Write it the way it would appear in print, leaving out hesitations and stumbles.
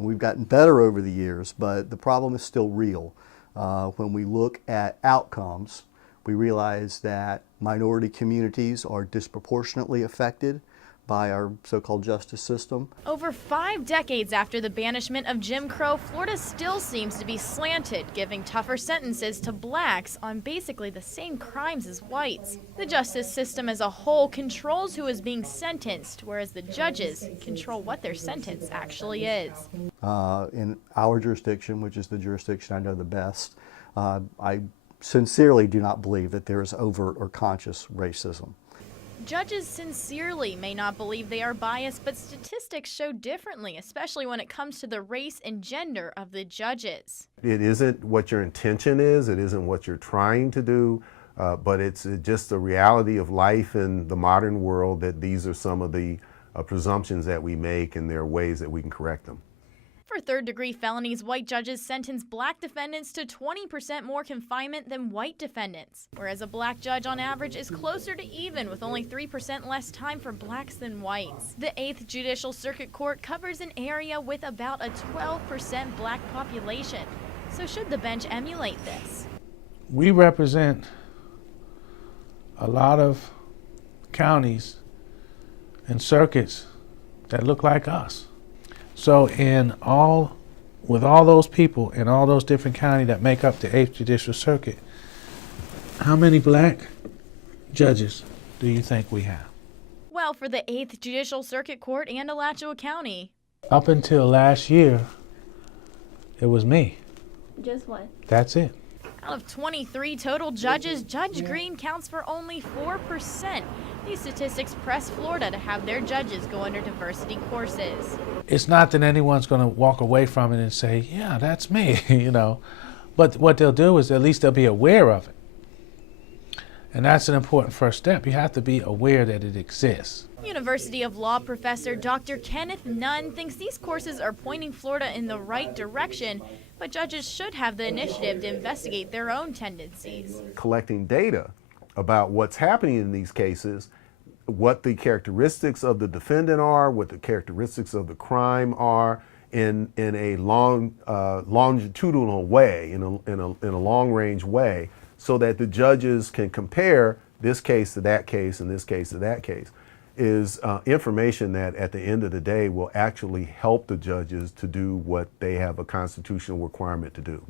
And we've gotten better over the years, but the problem is still real. When we look at outcomes, we realize that minority communities are disproportionately affected by our so-called justice system. Over 5 decades after the banishment of Jim Crow, Florida still seems to be slanted, giving tougher sentences to blacks on basically the same crimes as whites. The justice system as a whole controls who is being sentenced, whereas the judges control what their sentence actually is. In our jurisdiction, which is the jurisdiction I know the best, I sincerely do not believe that there is overt or conscious racism. Judges sincerely may not believe they are biased, but statistics show differently, especially when it comes to the race and gender of the judges. It isn't what your intention is, it isn't what you're trying to do, but it's just the reality of life in the modern world that these are some of the presumptions that we make, and there are ways that we can correct them. For third-degree felonies, white judges sentence black defendants to 20% more confinement than white defendants, whereas a black judge on average is closer to even, with only 3% less time for blacks than whites. The 8th Judicial Circuit Court covers an area with about a 12% black population. So should the bench emulate this? We represent a lot of counties and circuits that look like us. So with all those people in all those different counties that make up the 8th Judicial Circuit, how many black judges do you think we have? Well, for the 8th Judicial Circuit Court and Alachua County. Up until last year, it was me. Just one. That's it. Out of 23 total judges, Judge Green counts for only 4%. These statistics press Florida to have their judges go under diversity courses. It's not that anyone's going to walk away from it and say, yeah, that's me, you know. But what they'll do is at least they'll be aware of it. And that's an important first step. You have to be aware that it exists. University of Law professor Dr. Kenneth Nunn thinks these courses are pointing Florida in the right direction, but judges should have the initiative to investigate their own tendencies. Collecting data about what's happening in these cases, what the characteristics of the defendant are, what the characteristics of the crime are, in a longitudinal way, in a long-range way, so that the judges can compare this case to that case and this case to that case, is information that at the end of the day will actually help the judges to do what they have a constitutional requirement to do.